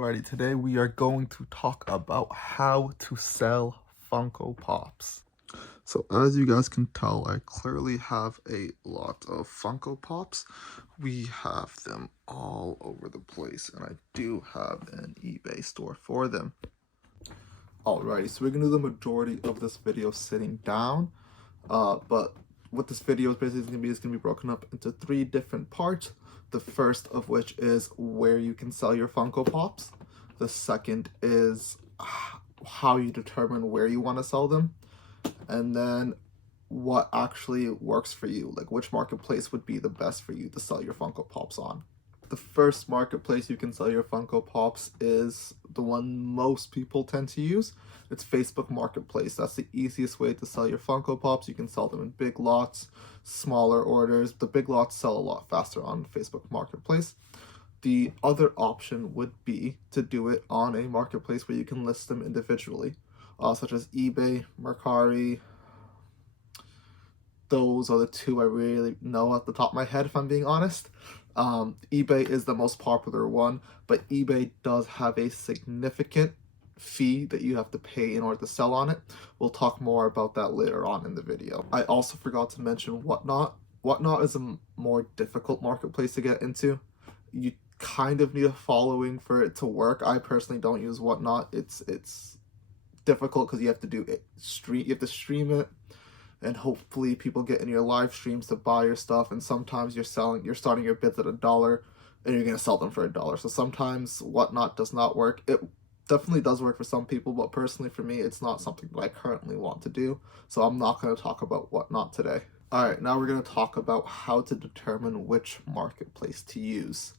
Alrighty, today we are going to talk about how to sell Funko Pops. So as you guys can tell, I clearly have a lot of Funko Pops. We have them all over the place, and I do have an eBay store for them. Alrighty, so we're going to do the majority of this video sitting down, but what this video is basically going to be broken up into 3 different parts. The first of which is where you can sell your Funko Pops. The second is how you determine where you want to sell them. And then what actually works for you, like which marketplace would be the best for you to sell your Funko Pops on. The first marketplace you can sell your Funko Pops is the one most people tend to use. It's Facebook Marketplace. That's the easiest way to sell your Funko Pops. You can sell them in big lots, smaller orders. The big lots sell a lot faster on Facebook Marketplace. The other option would be to do it on a marketplace where you can list them individually, such as eBay, Mercari. Those are the 2 I really know at the top of my head, if I'm being honest. eBay is the most popular one, but eBay does have a significant fee that you have to pay in order to sell on it. We'll talk more about that later on in the video. I also forgot to mention Whatnot. Whatnot is a more difficult marketplace to get into. You kind of need a following for it to work. I personally don't use Whatnot. It's difficult because you have to do it you have to stream it, and hopefully people get in your live streams to buy your stuff, and sometimes you're starting your bids at $1 and you're going to sell them for $1. So sometimes Whatnot does not work. It definitely does work for some people, but personally for me, it's not something that I currently want to do. So I'm not going to talk about Whatnot today. Alright, now we're going to talk about how to determine which marketplace to use.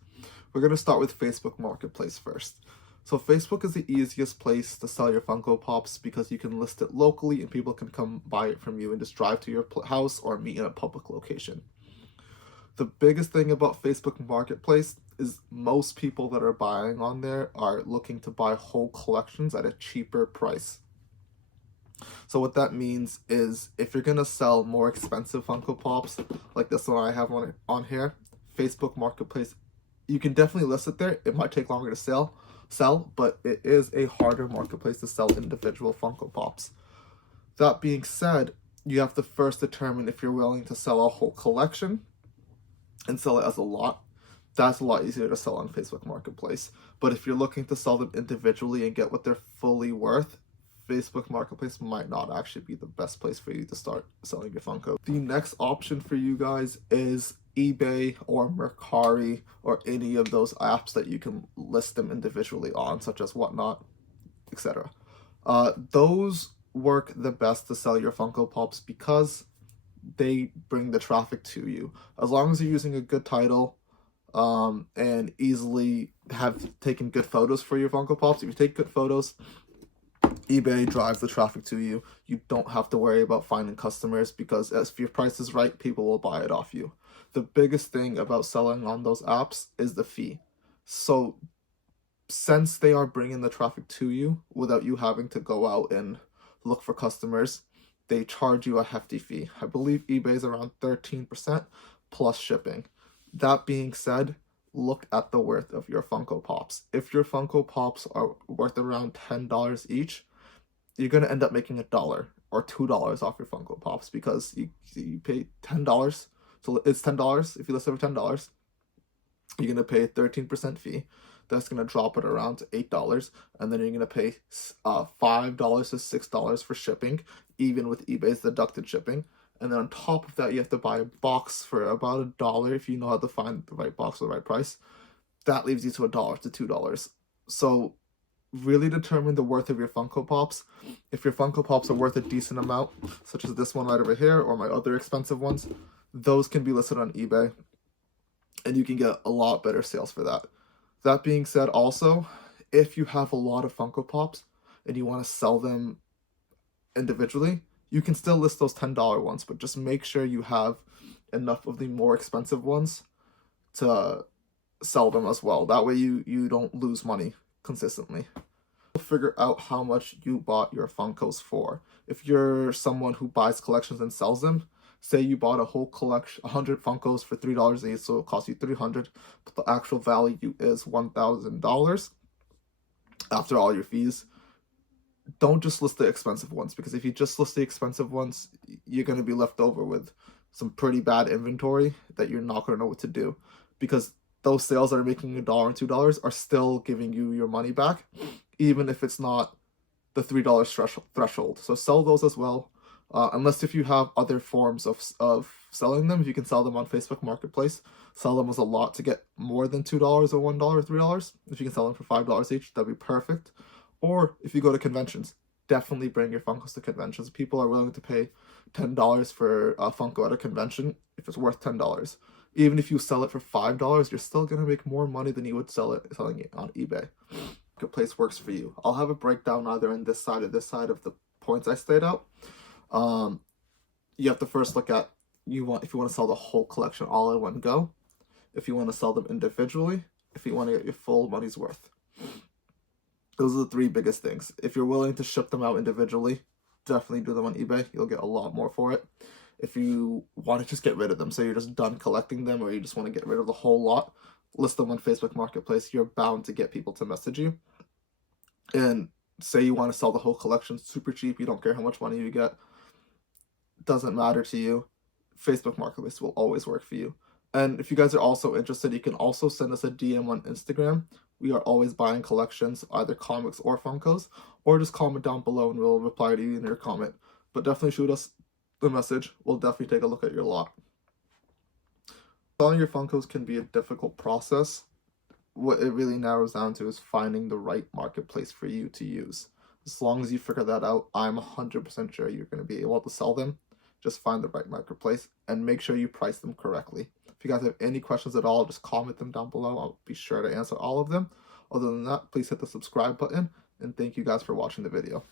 We're going to start with Facebook Marketplace first. So Facebook is the easiest place to sell your Funko Pops because you can list it locally and people can come buy it from you and just drive to your house or meet in a public location. The biggest thing about Facebook Marketplace is most people that are buying on there are looking to buy whole collections at a cheaper price. So what that means is if you're going to sell more expensive Funko Pops, like this one I have on here, Facebook Marketplace, you can definitely list it there. It might take longer to sell, but it is a harder marketplace to sell individual Funko Pops. That being said, you have to first determine if you're willing to sell a whole collection and sell it as a lot. That's a lot easier to sell on Facebook Marketplace. But if you're looking to sell them individually and get what they're fully worth, Facebook Marketplace might not actually be the best place for you to start selling your Funko. The next option for you guys is eBay or Mercari or any of those apps that you can list them individually on, such as Whatnot, etc. Those work the best to sell your Funko Pops because they bring the traffic to you. As long as you're using a good title and easily have taken good photos for your Funko Pops. If you take good photos, eBay drives the traffic to you. You don't have to worry about finding customers because if your price is right, people will buy it off you. The biggest thing about selling on those apps is the fee. So since they are bringing the traffic to you without you having to go out and look for customers, they charge you a hefty fee. I believe eBay is around 13% plus shipping. That being said, look at the worth of your Funko Pops. If your Funko Pops are worth around $10 each, you're going to end up making $1 or $2 off your Funko Pops because you pay $10. So it's $10. If you list it for $10, you're going to pay a 13% fee. That's going to drop it around to $8. And then you're going to pay $5 to $6 for shipping, even with eBay's deducted shipping. And then on top of that, you have to buy a box for about $1 if you know how to find the right box for the right price. That leaves you to $1 to $2. So really determine the worth of your Funko Pops. If your Funko Pops are worth a decent amount, such as this one right over here or my other expensive ones, those can be listed on eBay and you can get a lot better sales for that. That being said, also, if you have a lot of Funko Pops and you want to sell them individually, you can still list those $10 ones, but just make sure you have enough of the more expensive ones to sell them as well. That way you don't lose money consistently. Figure out how much you bought your Funkos for. If you're someone who buys collections and sells them, say you bought a whole collection, 100 Funkos for $3 each, so it costs you $300, but the actual value is $1,000. after all your fees. Don't just list the expensive ones, because if you just list the expensive ones, you're going to be left over with some pretty bad inventory that you're not going to know what to do, because those sales that are making $1 and $2 are still giving you your money back, even if it's not the $3 threshold. So sell those as well. Unless if you have other forms of selling them, if you can sell them on Facebook Marketplace, sell them as a lot to get more than $2 or $1 or $3. If you can sell them for $5 each, that'd be perfect. Or if you go to conventions, definitely bring your Funkos to conventions. People are willing to pay $10 for a Funko at a convention if it's worth $10. Even if you sell it for $5, you're still gonna make more money than you would selling it on eBay. Marketplace works for you. I'll have a breakdown either in this side or this side of the points I stayed out. You have to first look at if you want to sell the whole collection all in one go, if you want to sell them individually, if you want to get your full money's worth. Those are the three biggest things. If you're willing to ship them out individually, definitely do them on eBay. You'll get a lot more for it. If you want to just get rid of them, so you're just done collecting them, or you just want to get rid of the whole lot, list them on Facebook Marketplace. You're bound to get people to message you. And say you want to sell the whole collection super cheap, you don't care how much money you get, doesn't matter to you, Facebook Marketplace will always work for you. And if you guys are also interested, you can also send us a DM on Instagram. We are always buying collections, either comics or Funkos, or just comment down below and we'll reply to you in your comment. But definitely shoot us a message. We'll definitely take a look at your lot. Selling your Funkos can be a difficult process. What it really narrows down to is finding the right marketplace for you to use. As long as you figure that out, I'm 100% sure you're going to be able to sell them. Just find the right marketplace and make sure you price them correctly. If you guys have any questions at all, just comment them down below. I'll be sure to answer all of them. Other than that, please hit the subscribe button, and thank you guys for watching the video.